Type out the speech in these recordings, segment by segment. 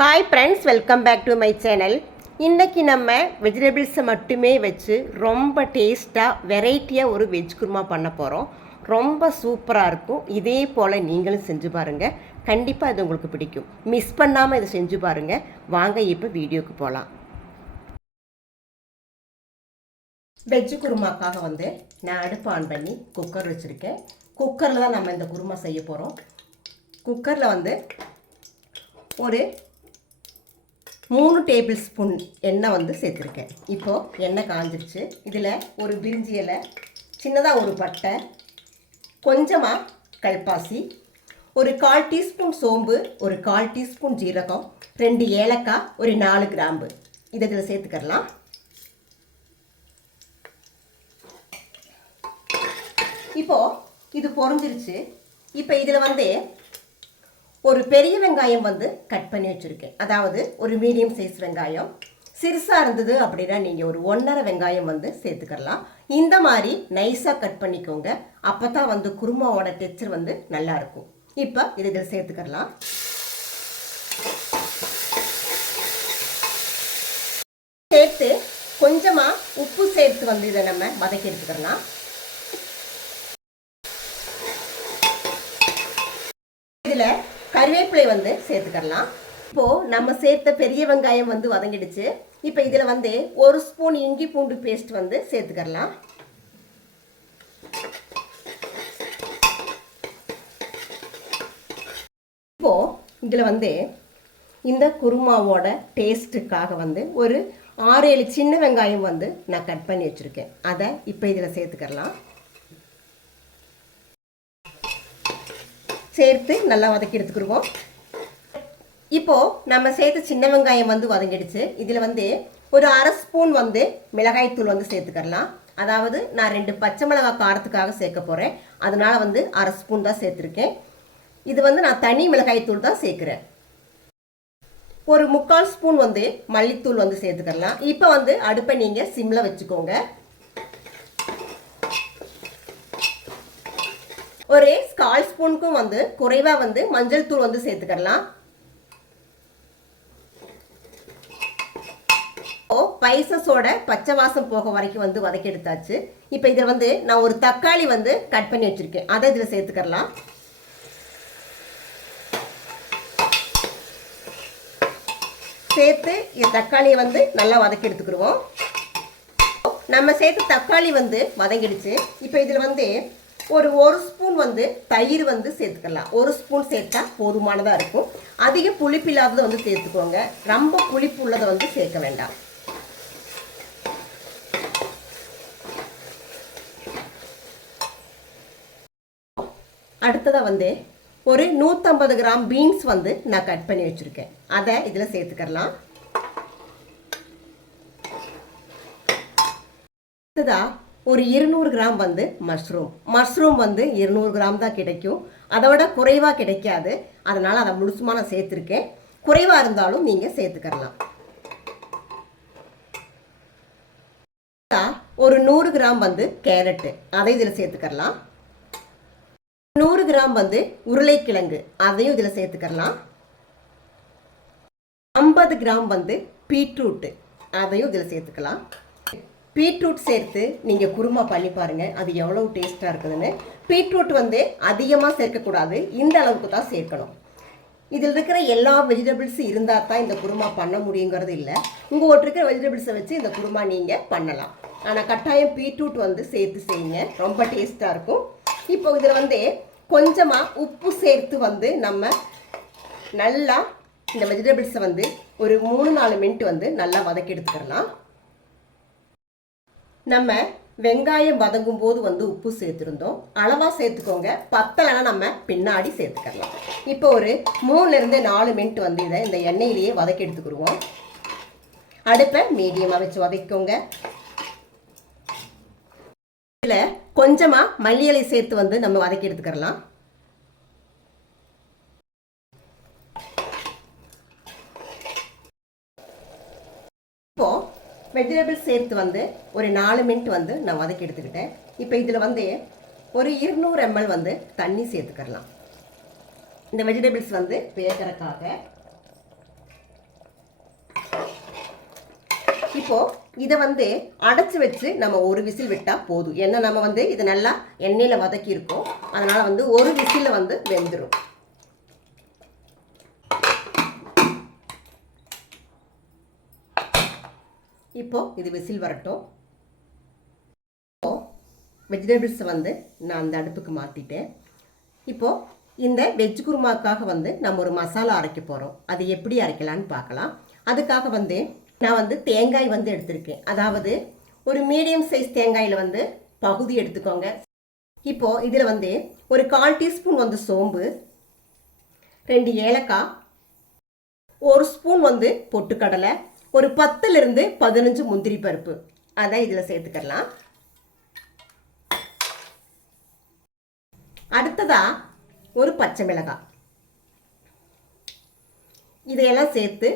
Hi friends, welcome back to my channel. இன்றைக்கி நம்ம வெஜிடபிள்ஸை மட்டுமே வச்சு ரொம்ப டேஸ்ட்டாக வெரைட்டியாக ஒரு வெஜ் குருமா பண்ண போகிறோம். ரொம்ப சூப்பராக இருக்கும். இதே போல் நீங்களும் செஞ்சு பாருங்கள். கண்டிப்பாக இது உங்களுக்கு பிடிக்கும். மிஸ் பண்ணாமல் இதை செஞ்சு பாருங்கள். வாங்க இப்போ வீடியோக்கு போகலாம். வெஜ்ஜு குருமாக்காக நான் அடுப்பு ஆன் பண்ணி குக்கர் வச்சுருக்கேன். குக்கரில் தான் நம்ம இந்த குருமா செய்ய போகிறோம். குக்கரில் ஒரு 3 டேபிள் ஸ்பூன் எண்ணெய் சேர்த்துருக்கேன். இப்போது எண்ணெய் காஞ்சிருச்சு. இதில் ஒரு பிரிஞ்சி இலை, சின்னதாக ஒரு பட்டை, கொஞ்சமாக கல்பாசி, ஒரு 1/4 டீஸ்பூன் சோம்பு, ஒரு 1/4 டீஸ்பூன் ஜீரகம், 2 ஏலக்காய், ஒரு 4 கிராம்பு இதில் சேர்த்துக்கலாம். இப்போது இது பொரிஞ்சிருச்சு. இப்போ இதில் ஒரு பெரிய வெங்காயம் கட் பண்ணி வச்சுருக்கேன். அதாவது ஒரு மீடியம் சைஸ் வெங்காயம். சிறுசாக இருந்தது அப்படின்னா நீங்கள் ஒரு 1.5 வெங்காயம் சேர்த்துக்கலாம். இந்த மாதிரி நைஸாக கட் பண்ணிக்கோங்க. அப்போ தான் குருமாவோட டெக்ஸ்சர் நல்லாயிருக்கும். இப்போ இதில் சேர்த்துக்கலாம். சேர்த்து கொஞ்சமாக உப்பு சேர்த்து இதை நம்ம வதக்கி எடுத்துக்கலாம். இதில் கருவேப்பிலை சேர்த்துக்கலாம். இப்போது நம்ம சேர்த்த பெரிய வெங்காயம் வதங்கிடுச்சு. இப்போ இதில் ஒரு ஸ்பூன் இஞ்சி பூண்டு பேஸ்ட் சேர்த்துக்கலாம். இப்போது இதில் இந்த குருமாவோட டேஸ்ட்டுக்காக ஒரு 6-7 சின்ன வெங்காயம் நான் கட் பண்ணி வச்சுருக்கேன். அதை இப்போ இதில் சேர்த்துக்கலாம். சேர்த்து நல்லா வதக்கி எடுத்துக்கிடுவோம். இப்போது நம்ம சேர்த்து சின்ன வெங்காயம் வதங்கிடுச்சு. இதில் ஒரு 1/2 ஸ்பூன் மிளகாய்த்தூள் சேர்த்துக்கலாம். அதாவது நான் 2 பச்சை மிளகாய் காரத்துக்காக சேர்க்க போகிறேன். அதனால் 1/2 ஸ்பூன் தான் சேர்த்துருக்கேன். இது நான் தனி மிளகாய்த்தூள் தான் சேர்க்குறேன். ஒரு 3/4 ஸ்பூன் மல்லித்தூள் சேர்த்துக்கலாம். இப்போ அடுப்பை நீங்கள் சிம்மில் வச்சுக்கோங்க. ஒரு 1/4 ஸ்பூனுக்கும் குறைவாக மஞ்சள் தூள் சேர்த்துக்கலாம். ஸ்பைசஸோட பச்சை வாசம் போக வரைக்கும் வதக்கி எடுத்தாச்சு. இப்போ இதில் நான் ஒரு தக்காளி கட் பண்ணி வச்சுருக்கேன். அதை இதில் சேர்த்துக்கலாம். சேர்த்து இந்த தக்காளியை நல்லா வதக்கி எடுத்துக்கிடுவோம். நம்ம சேர்த்து தக்காளி வதங்கிடுச்சு. இப்போ இதில் ஒரு ஸ்பூன் தயிர் சேர்த்துக்கலாம். 1 ஸ்பூன் சேர்த்தா போதுமானதாக இருக்கும். அதிக புளிப்பு இல்லாததை சேர்த்துக்கோங்க. ரொம்ப புளிப்பு உள்ளதை சேர்க்க வேண்டாம். அடுத்ததாக ஒரு 150 கிராம் பீன்ஸ் நான் கட் பண்ணி வச்சுருக்கேன். அதை இதில் சேர்த்துக்கலாம். அடுத்ததாக ஒரு 200 கிராம் மஷ்ரூம் 200 கிராம் தான் கிடைக்கும். அதோட குறைவாக கிடைக்காது. அதனால் அதை முழுசுமாக நான் சேர்த்துருக்கேன். குறைவாக இருந்தாலும் நீங்கள் சேர்த்துக்கலாம். ஒரு 100 கிராம் கேரட்டு, அதை இதில் சேர்த்துக்கலாம். 100 கிராம் உருளைக்கிழங்கு, அதையும் இதில் சேர்த்துக்கலாம். 50 கிராம் பீட்ரூட்டு, அதையும் இதில் சேர்த்துக்கலாம். பீட்ரூட் சேர்த்து நீங்கள் குருமா பண்ணி பாருங்கள். அது எவ்வளோ டேஸ்ட்டாக இருக்குதுன்னு. பீட்ரூட் அதிகமாக சேர்க்கக்கூடாது. இந்த அளவுக்கு தான் சேர்க்கணும். இதில் இருக்கிற எல்லா வெஜிடபிள்ஸும் இருந்தால் தான் இந்த குருமா பண்ண முடியுங்கிறது இல்லை. உங்கள் இருக்கிற வெஜிடபிள்ஸை வச்சு இந்த குருமா நீங்கள் பண்ணலாம். ஆனால் கட்டாயம் பீட்ரூட் சேர்த்து செய்யுங்க. ரொம்ப டேஸ்ட்டாக இருக்கும். இப்போ இதில் கொஞ்சமாக உப்பு சேர்த்து நம்ம நல்லா இந்த வெஜிடபிள்ஸை ஒரு 3-4 மினிட் நல்லா வதக்கி எடுத்துக்கலாம். நம்ம வெங்காயம் வதங்கும் போது உப்பு சேர்த்துருந்தோம். அளவாக சேர்த்துக்கோங்க. பத்தலைன்னா நம்ம பின்னாடி சேர்த்துக்கலாம். இப்போ ஒரு 3-4 மினிட் இதை இந்த எண்ணெயிலேயே வதக்கி எடுத்துக்கிடுவோம். அடுப்பை மீடியமாக வச்சு வதக்கிக்கோங்க. இதில் கொஞ்சமாக மல்லி இலை சேர்த்து நம்ம வதக்கி எடுத்துக்கலாம். இப்போது வெஜிடபிள்ஸ் சேர்த்து ஒரு 4 மினிட் நான் வதக்கி எடுத்துக்கிட்டேன். இப்போ இதில் ஒரு 200 ml தண்ணி சேர்த்துக்கலாம். இந்த வெஜிடபிள்ஸ் வேகிறதுக்காக இப்போது இதை வந்து அடைச்சி வச்சு நம்ம ஒரு விசில் விட்டால் போதும். ஏன்னா நம்ம வந்து இதை நல்லா எண்ணெயில் வதக்கியிருக்கோம். அதனால் வந்து ஒரு விசிலில் வந்து வெந்துடும். இப்போது இது விசில் வரட்டும். இப்போது வெஜிடபிள்ஸை வந்து நான் அந்த அடுப்புக்கு மாற்றிட்டேன். இப்போது இந்த வெஜ் குருமாக்காக வந்து நம்ம ஒரு மசாலா அரைக்க போகிறோம். அது எப்படி அரைக்கலான்னு பார்க்கலாம். அதுக்காக வந்து நான் வந்து தேங்காய் வந்து எடுத்திருக்கேன். அதாவது ஒரு மீடியம் சைஸ் தேங்காயில் வந்து பகுதி எடுத்துக்கோங்க. இப்போது இதில் வந்து ஒரு 1/4 டீஸ்பூன் வந்து சோம்பு, 2 ஏலக்காய், 1 ஸ்பூன் வந்து பொட்டுக்கடலை, ஒரு 10லிருந்து 15 முந்திரி பருப்பு அதை இதில் சேர்த்துக்கலாம். அடுத்ததா ஒரு பச்சை மிளகாய், இதையெல்லாம் சேர்த்து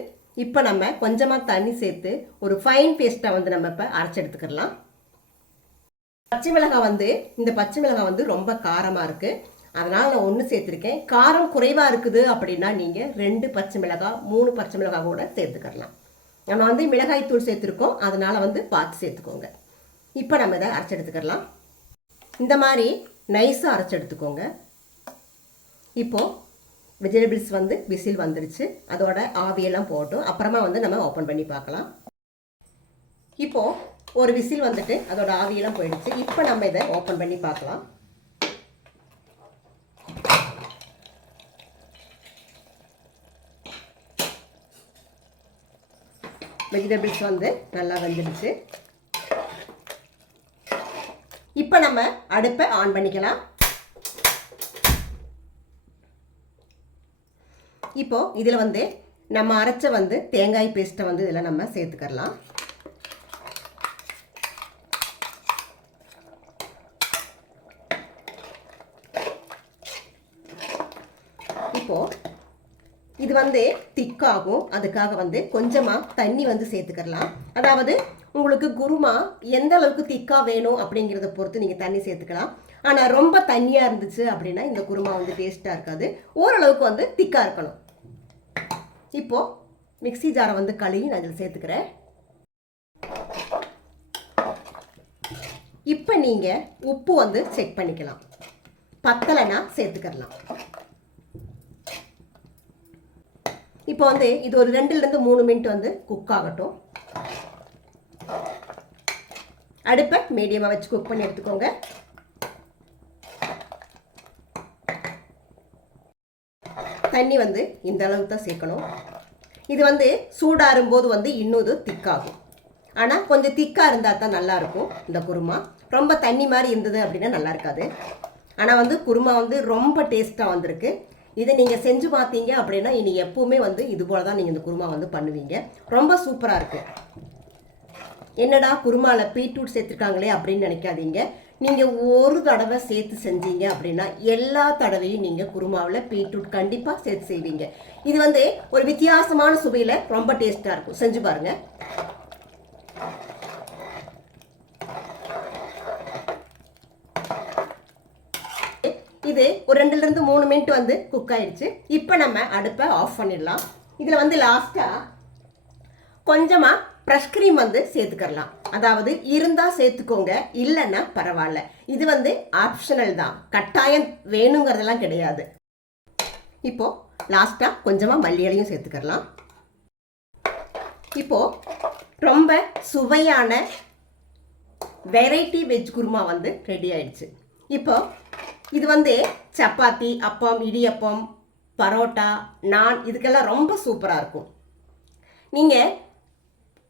இப்போ நம்ம கொஞ்சமாக தண்ணி சேர்த்து ஒரு ஃபைன் பேஸ்ட்டாக வந்து நம்ம இப்போ அரைச்சி எடுத்துக்கலாம். பச்சை மிளகாய் வந்து இந்த பச்சை மிளகாய் வந்து ரொம்ப காரமாக இருக்குது. அதனால் நான் 1 சேர்த்துருக்கேன். காரம் குறைவாக இருக்குது அப்படின்னா நீங்கள் 2 பச்சை மிளகாய் 3 பச்சை மிளகாய் கூட சேர்த்துக்கலாம். நம்ம வந்து மிளகாய் தூள் சேர்த்துருக்கோம், அதனால் வந்து பார்த்து சேர்த்துக்கோங்க. இப்போ நம்ம இதை அரைச்சி எடுத்துக்கலாம். இந்த மாதிரி நைஸாக அரைச்சி எடுத்துக்கோங்க. இப்போது வெஜிடபிள்ஸ் வந்து விசில் வந்துருச்சு. அதோட ஆவியெல்லாம் போட்டோம். அப்புறமா வந்து நம்ம ஓப்பன் பண்ணி பார்க்கலாம். இப்போது ஒரு விசில் வந்துட்டு அதோட ஆவியெல்லாம் போயிடுச்சு. இப்போ நம்ம இதை ஓப்பன் பண்ணி பார்க்கலாம். வெஜிடபிள்ஸ் வந்து நல்லா வெந்துடுச்சு. இப்போ நம்ம அடுப்பை ஆன் பண்ணிக்கலாம். இப்போது இதில் வந்து நம்ம அரைச்ச வந்து தேங்காய் பேஸ்ட்டை வந்து இதில் நம்ம சேர்த்துக்கலாம். இப்போது இது வந்து திக்காகும். அதுக்காக வந்து கொஞ்சமாக தண்ணி வந்து சேர்த்துக்கலாம். அதாவது உங்களுக்கு குருமா எந்த அளவுக்கு திக்காக வேணும் அப்படிங்கிறத பொறுத்து நீங்கள் தண்ணி சேர்த்துக்கலாம். ஆனால் ரொம்ப தண்ணியாக இருந்துச்சு அப்படின்னா இந்த குருமா வந்து டேஸ்ட்டாக இருக்காது. ஓரளவுக்கு வந்து திக்காக இருக்கணும். இப்போது மிக்ஸி ஜாரை வந்து கழுவி நான் இதில் சேர்த்துக்கிறேன். இப்போ நீங்கள் உப்பு வந்து செக் பண்ணிக்கலாம். பத்தலைன்னா சேர்த்துக்கலாம். இப்போ வந்து இது ஒரு 2லிருந்து 3 மினிட் வந்து குக் ஆகட்டும். அடுப்பை மீடியமாக வச்சு குக் பண்ணி எடுத்துக்கோங்க. தண்ணி வந்து இந்த அளவுக்கு தான் சேர்க்கணும். இது வந்து சூடாறும்போது வந்து இன்னும் இது திக்காகும். ஆனால் கொஞ்சம் திக்காக இருந்தால் தான் நல்லாயிருக்கும் இந்த குருமா. ரொம்ப தண்ணி மாதிரி இருந்தது அப்படின்னா நல்லா இருக்காது. ஆனால் வந்து குருமா வந்து ரொம்ப டேஸ்ட்டாக வந்திருக்கு. இதை நீங்கள் செஞ்சு பார்த்தீங்க அப்படின்னா இனி எப்போவுமே வந்து இது போல தான் நீங்கள் இந்த குருமா வந்து பண்ணுவீங்க. ரொம்ப சூப்பராக இருக்குது. என்னடா குருமாவில் பீட்ரூட் சேர்த்துருக்காங்களே அப்படின்னு நினைக்காதீங்க. நீங்கள் ஒரு தடவை சேர்த்து செஞ்சீங்க அப்படின்னா எல்லா தடவையும் நீங்கள் குருமாவில் பீட்ரூட் கண்டிப்பாக சேர்த்து செய்வீங்க. இது வந்து ஒரு வித்தியாசமான சுவையில் ரொம்ப டேஸ்ட்டாக இருக்கும். செஞ்சு பாருங்கள். இது ஒரு 2லிருந்து 3 மினிட் வந்து குக் ஆயிடுச்சு. இப்போ நம்ம அடுப்பை ஆஃப் பண்ணிடலாம். இதில் வந்து லாஸ்ட்டாக கொஞ்சமாக ஃப்ரெஷ் க்ரீம் வந்து சேர்த்துக்கலாம். அதாவது இருந்தால் சேர்த்துக்கோங்க, இல்லைன்னா பரவாயில்ல. இது வந்து ஆப்ஷனல் தான், கட்டாயம் வேணுங்கிறதெல்லாம் கிடையாது. இப்போது லாஸ்ட்டாக கொஞ்சமாக மல்லி இலையும் சேர்த்துக்கலாம். இப்போது ரொம்ப சுவையான வெரைட்டி வெஜ் குருமா வந்து ரெடி ஆயிடுச்சு. இப்போ இது வந்து சப்பாத்தி, அப்பம், இடியப்பம், பரோட்டா, நான் இதுக்கெல்லாம் ரொம்ப சூப்பராக இருக்கும். நீங்கள்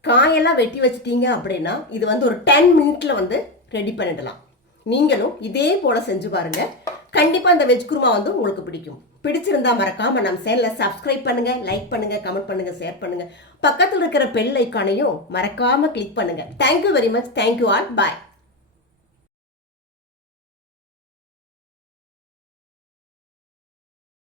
காயெல்லாம் வெட்டி வச்சிட்டீங்க அப்படின்னா இது வந்து ஒரு 10 மினிட்ல வந்து ரெடி பண்ணிடலாம். நீங்களும் இதே போல் செஞ்சு பாருங்கள். கண்டிப்பாக இந்த வெஜ் குருமா வந்து உங்களுக்கு பிடிக்கும். பிடிச்சிருந்தா மறக்காமல் நம்ம சேனலை சப்ஸ்கிரைப் பண்ணுங்கள், லைக் பண்ணுங்கள், கமெண்ட் பண்ணுங்கள், ஷேர் பண்ணுங்கள். பக்கத்தில் இருக்கிற பெல் ஐக்கானையும் மறக்காமல் கிளிக் பண்ணுங்கள். Thank you very much. Thank you all. பாய்.